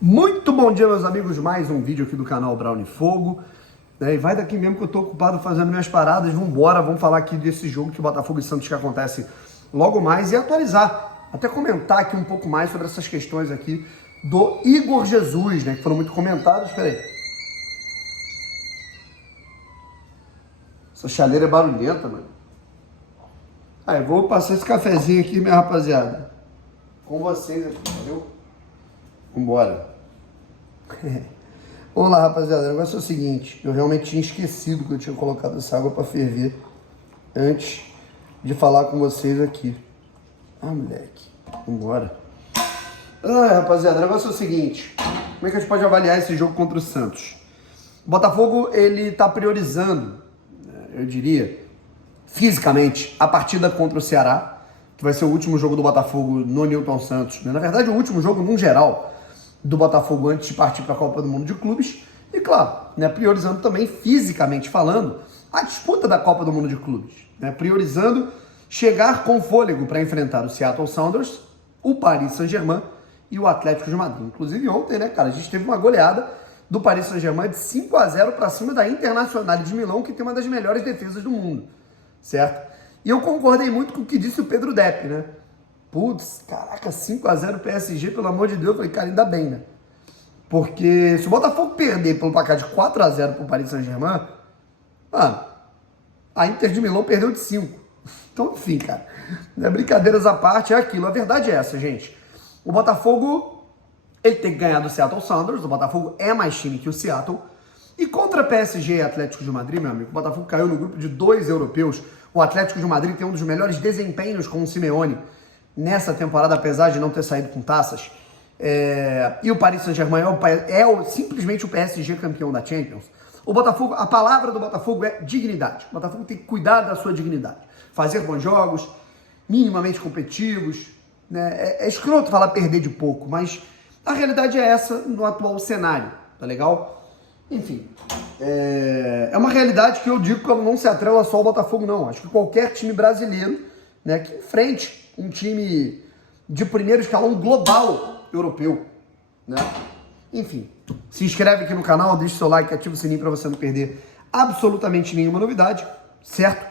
Muito bom dia, meus amigos, mais um vídeo aqui do canal Brownie Fogo, né? E vai daqui mesmo que eu tô ocupado fazendo minhas paradas. Vambora, vamos falar aqui desse jogo de Botafogo e Santos que acontece logo mais e atualizar, até comentar aqui um pouco mais sobre essas questões aqui do Igor Jesus, né, que foram muito comentadas. Espera aí, essa chaleira é barulhenta, mano. Eu vou passar esse cafezinho aqui, minha rapaziada, com vocês aqui, entendeu? Vambora. Vamos lá, rapaziada. O negócio é o seguinte: eu realmente tinha esquecido que eu tinha colocado essa água pra ferver antes de falar com vocês aqui. Moleque. Vambora. Rapaziada, o negócio é o seguinte: como é que a gente pode avaliar esse jogo contra o Santos? O Botafogo, ele tá priorizando, eu diria, fisicamente, a partida contra o Ceará, que vai ser o último jogo do Botafogo no Newton Santos. Na verdade, o último jogo, num geral, do Botafogo antes de partir para a Copa do Mundo de Clubes. E claro, né, priorizando também, fisicamente falando, a disputa da Copa do Mundo de Clubes. Né, priorizando chegar com fôlego para enfrentar o Seattle Sounders, o Paris Saint-Germain e o Atlético de Madrid. Inclusive ontem, né, cara, a gente teve uma goleada do Paris Saint-Germain de 5-0 para cima da Internazionale de Milão, que tem uma das melhores defesas do mundo, certo? E eu concordei muito com o que disse o Pedro Depp, né? Putz, caraca, 5-0 PSG, pelo amor de Deus. Eu falei, cara, ainda bem, né? Porque se o Botafogo perder pelo placar de 4-0 pro Paris Saint-Germain, a Inter de Milão perdeu de 5. Então, enfim, cara, né, brincadeiras à parte, é aquilo. A verdade é essa, gente. O Botafogo, ele tem que ganhar do Seattle Sounders. O Botafogo é mais time que o Seattle. E contra PSG e Atlético de Madrid, meu amigo, o Botafogo caiu no grupo de 2 europeus. O Atlético de Madrid tem um dos melhores desempenhos com o Simeone nessa temporada, apesar de não ter saído com taças. E o Paris Saint-Germain simplesmente o PSG campeão da Champions. O Botafogo, a palavra do Botafogo é dignidade. O Botafogo tem que cuidar da sua dignidade. Fazer bons jogos, minimamente competitivos. Né? É escroto falar perder de pouco, mas a realidade é essa no atual cenário, tá legal? Enfim, é uma realidade que eu digo que ela não se atrela só ao Botafogo, não. Acho que qualquer time brasileiro, né, que enfrente um time de primeiro escalão global europeu, né? Enfim, se inscreve aqui no canal, deixa o seu like, ativa o sininho para você não perder absolutamente nenhuma novidade, certo?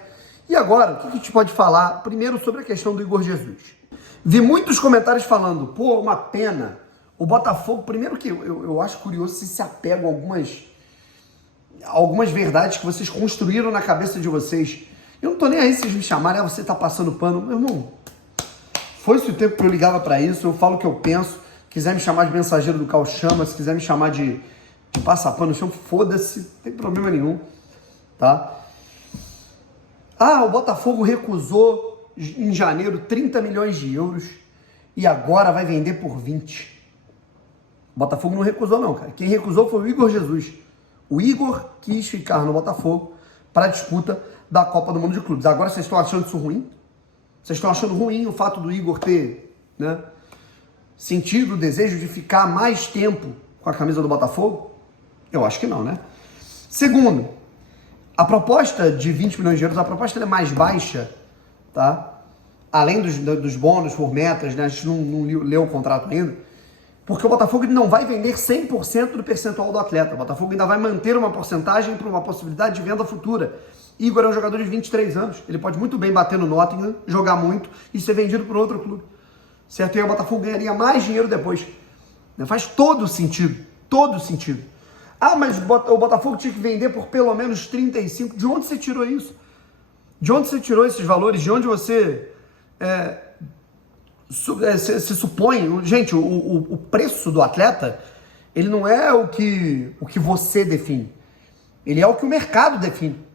E agora, o que a gente pode falar primeiro sobre a questão do Igor Jesus? Vi muitos comentários falando, pô, uma pena, o Botafogo, primeiro que eu acho curioso se apegam a algumas verdades que vocês construíram na cabeça de vocês. Eu não tô nem aí se vocês me chamarem, você tá passando pano. Meu irmão, foi-se o tempo que eu ligava pra isso, eu falo o que eu penso. Quiser me chamar de mensageiro do caos, chama. Se quiser me chamar de passar pano, chama, foda-se, não tem problema nenhum, tá? O Botafogo recusou em janeiro 30 milhões de euros e agora vai vender por 20. O Botafogo não recusou não, cara. Quem recusou foi o Igor Jesus. O Igor quis ficar no Botafogo para a disputa da Copa do Mundo de Clubes. Agora vocês estão achando isso ruim? Vocês estão achando ruim o fato do Igor ter, né, sentido o desejo de ficar mais tempo com a camisa do Botafogo? Eu acho que não, né? Segundo, a proposta de 20 milhões de euros, a proposta é mais baixa, tá? Além dos bônus por metas, né? A gente não leu o contrato ainda. Porque o Botafogo não vai vender 100% do percentual do atleta. O Botafogo ainda vai manter uma porcentagem para uma possibilidade de venda futura. Igor é um jogador de 23 anos. Ele pode muito bem bater no Nottingham, jogar muito e ser vendido por outro clube. Certo? E aí o Botafogo ganharia mais dinheiro depois. Faz todo sentido. Todo sentido. Mas o Botafogo tinha que vender por pelo menos 35. De onde você tirou isso? De onde você tirou esses valores? De onde você se supõe? Gente, o preço do atleta, ele não é o que você define. Ele é o que o mercado define.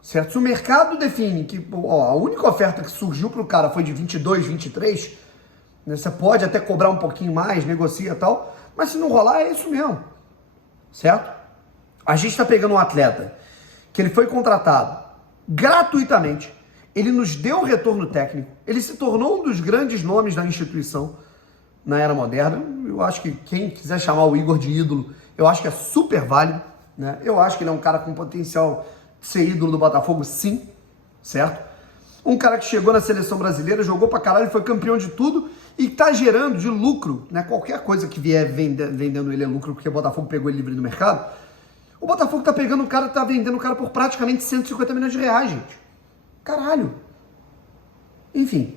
Certo? Se o mercado define que a única oferta que surgiu para o cara foi de 22, 23, né, você pode até cobrar um pouquinho mais, negocia e tal, mas se não rolar, é isso mesmo. Certo? A gente está pegando um atleta que ele foi contratado gratuitamente, ele nos deu um retorno técnico, ele se tornou um dos grandes nomes da instituição na era moderna. Eu acho que quem quiser chamar o Igor de ídolo, eu acho que é super válido, né? Eu acho que ele é um cara com potencial de ser ídolo do Botafogo, sim, certo? Um cara que chegou na seleção brasileira, jogou pra caralho, foi campeão de tudo e tá gerando de lucro, né? Qualquer coisa que vier vendendo ele é lucro, porque o Botafogo pegou ele livre no mercado. O Botafogo tá pegando o cara, tá vendendo o cara por praticamente 150 milhões de reais, gente. Caralho. Enfim.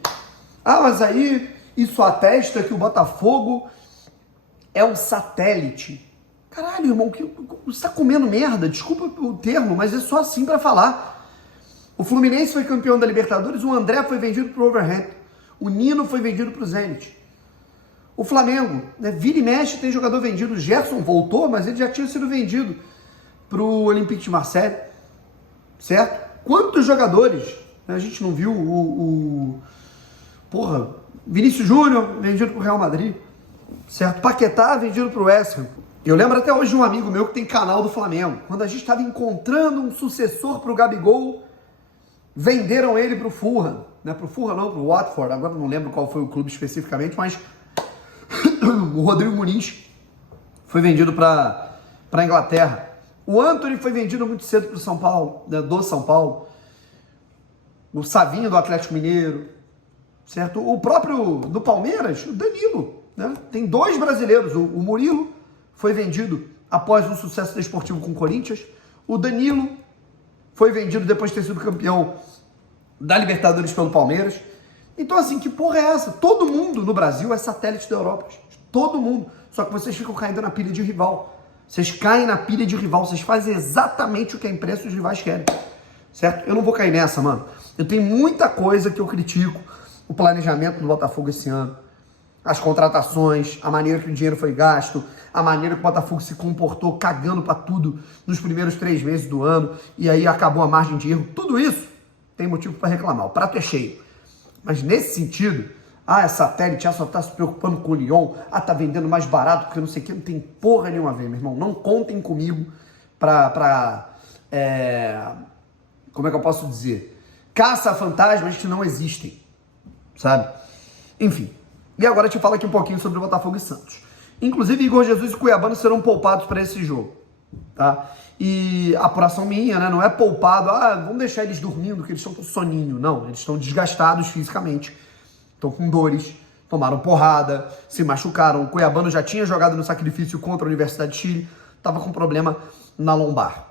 Ah, mas aí isso atesta que o Botafogo é um satélite. Caralho, irmão, você tá comendo merda, desculpa o termo, mas é só assim pra falar. O Fluminense foi campeão da Libertadores, o André foi vendido pro Wolverhampton, o Nino foi vendido pro Zenit. O Flamengo, né, vira e mexe, tem jogador vendido, o Gerson voltou, mas ele já tinha sido vendido pro Olympique de Marseille, certo? Quantos jogadores, né, a gente não viu porra, Vinícius Júnior vendido pro Real Madrid, certo? Paquetá vendido pro West Ham. Eu lembro até hoje de um amigo meu que tem canal do Flamengo. Quando a gente estava encontrando um sucessor pro Gabigol, venderam ele pro Fulham. Não é pro Fulham não, pro Watford. Agora não lembro qual foi o clube especificamente, mas o Rodrigo Muniz foi vendido para Inglaterra. O Antony foi vendido muito cedo pro São Paulo, né, do São Paulo. O Savinho do Atlético Mineiro, certo? O próprio do Palmeiras, o Danilo, né? Tem dois brasileiros, o Murilo foi vendido após um sucesso desportivo com o Corinthians. O Danilo foi vendido depois de ter sido campeão da Libertadores pelo Palmeiras. Então, assim, que porra é essa? Todo mundo no Brasil é satélite da Europa, gente. Todo mundo. Só que vocês ficam caindo na pilha de rival. Vocês caem na pilha de rival. Vocês fazem exatamente o que a imprensa e os rivais querem. Certo? Eu não vou cair nessa, mano. Eu tenho muita coisa que eu critico. O planejamento do Botafogo esse ano, as contratações, a maneira que o dinheiro foi gasto, a maneira que o Botafogo se comportou cagando pra tudo nos primeiros 3 meses do ano, e aí acabou a margem de erro. Tudo isso tem motivo para reclamar. O prato é cheio. Mas nesse sentido, é satélite, só tá se preocupando com o Lyon, tá vendendo mais barato porque não sei o que, não tem porra nenhuma a ver, meu irmão. Não contem comigo como é que eu posso dizer? Caça-fantasmas que não existem, sabe? Enfim. E agora eu te falo aqui um pouquinho sobre o Botafogo e Santos. Inclusive, Igor Jesus e Cuiabano serão poupados para esse jogo, tá? E a apuração minha, né, não é poupado, vamos deixar eles dormindo, que eles estão com soninho. Não, eles estão desgastados fisicamente, estão com dores, tomaram porrada, se machucaram. O Cuiabano já tinha jogado no sacrifício contra a Universidade de Chile, estava com problema na lombar,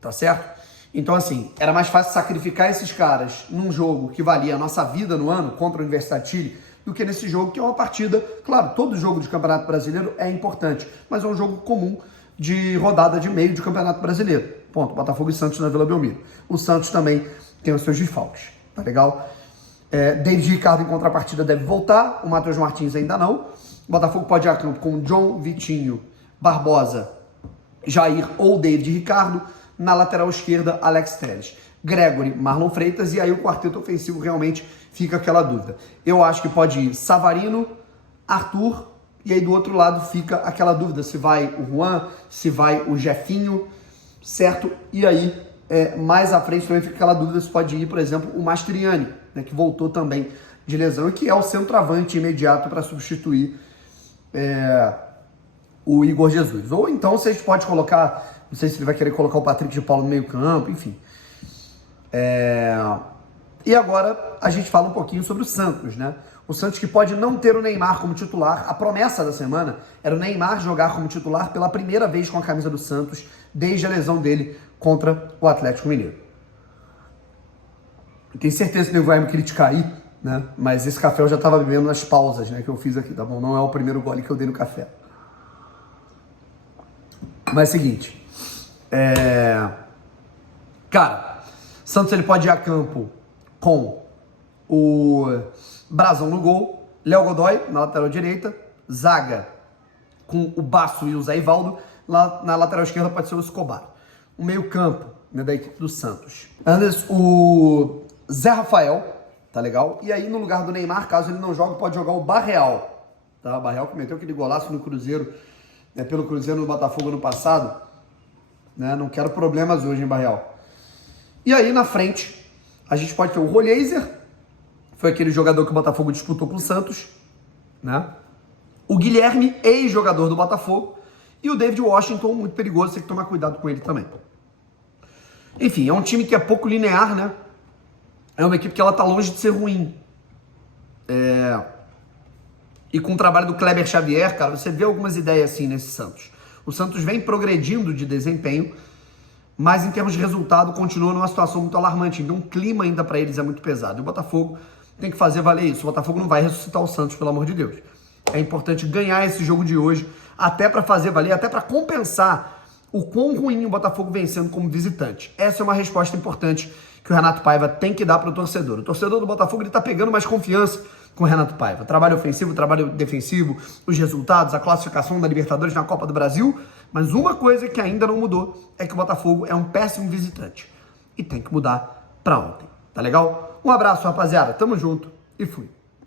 tá certo? Então, assim, era mais fácil sacrificar esses caras num jogo que valia a nossa vida no ano contra a Universidade de Chile do que nesse jogo, que é uma partida, claro, todo jogo de Campeonato Brasileiro é importante, mas é um jogo comum de rodada de meio de Campeonato Brasileiro. Ponto. Botafogo e Santos na Vila Belmiro. O Santos também tem os seus desfalques, tá legal? David Ricardo em contrapartida deve voltar, o Matheus Martins ainda não. O Botafogo pode ir a campo com John, Vitinho, Barbosa, Jair ou David Ricardo. Na lateral esquerda, Alex Telles, Gregory, Marlon Freitas, e aí o quarteto ofensivo realmente fica aquela dúvida. Eu acho que pode ir Savarino, Arthur, e aí do outro lado fica aquela dúvida se vai o Juan, se vai o Jefinho, certo? E aí, mais à frente também fica aquela dúvida se pode ir, por exemplo, o Mastriani, né, que voltou também de lesão e que é o centroavante imediato para substituir o Igor Jesus. Ou então vocês podem colocar, não sei se ele vai querer colocar o Patrick de Paulo no meio campo, enfim. E agora a gente fala um pouquinho sobre o Santos, né? O Santos que pode não ter o Neymar como titular. A promessa da semana era o Neymar jogar como titular pela primeira vez com a camisa do Santos desde a lesão dele contra o Atlético Mineiro. Eu tenho certeza que ele vai me criticar aí, né? Mas esse café eu já estava bebendo nas pausas, né, que eu fiz aqui, tá bom? Não é o primeiro gole que eu dei no café. Mas é o seguinte, cara, Santos ele pode ir a campo com o Brazão no gol, Léo Godoy na lateral direita, zaga com o Basso e o Zé Ivaldo, lá na lateral esquerda pode ser o Escobar. O meio campo, né, da equipe do Santos, Anderson, o Zé Rafael, tá legal? E aí no lugar do Neymar, caso ele não jogue, pode jogar o Barreal, tá? O Barreal que meteu aquele golaço no Cruzeiro, né, pelo Cruzeiro no Botafogo no passado, né? Não quero problemas hoje em Barreal. E aí na frente a gente pode ter o Roleiser, foi aquele jogador que o Botafogo disputou com o Santos, né? O Guilherme, ex-jogador do Botafogo, e o David Washington, muito perigoso, tem que tomar cuidado com ele também. Enfim, é um time que é pouco linear, né? É uma equipe que ela tá longe de ser ruim. E com o trabalho do Kleber Xavier, cara, você vê algumas ideias assim nesse Santos. O Santos vem progredindo de desempenho, mas em termos de resultado continua numa situação muito alarmante. Então o clima ainda para eles é muito pesado. E o Botafogo tem que fazer valer isso. O Botafogo não vai ressuscitar o Santos, pelo amor de Deus. É importante ganhar esse jogo de hoje, até para fazer valer, até para compensar o quão ruim o Botafogo vem sendo como visitante. Essa é uma resposta importante que o Renato Paiva tem que dar para o torcedor. O torcedor do Botafogo está pegando mais confiança com o Renato Paiva. Trabalho ofensivo, trabalho defensivo, os resultados, a classificação da Libertadores na Copa do Brasil. Mas uma coisa que ainda não mudou é que o Botafogo é um péssimo visitante. E tem que mudar para ontem. Tá legal? Um abraço, rapaziada. Tamo junto e fui.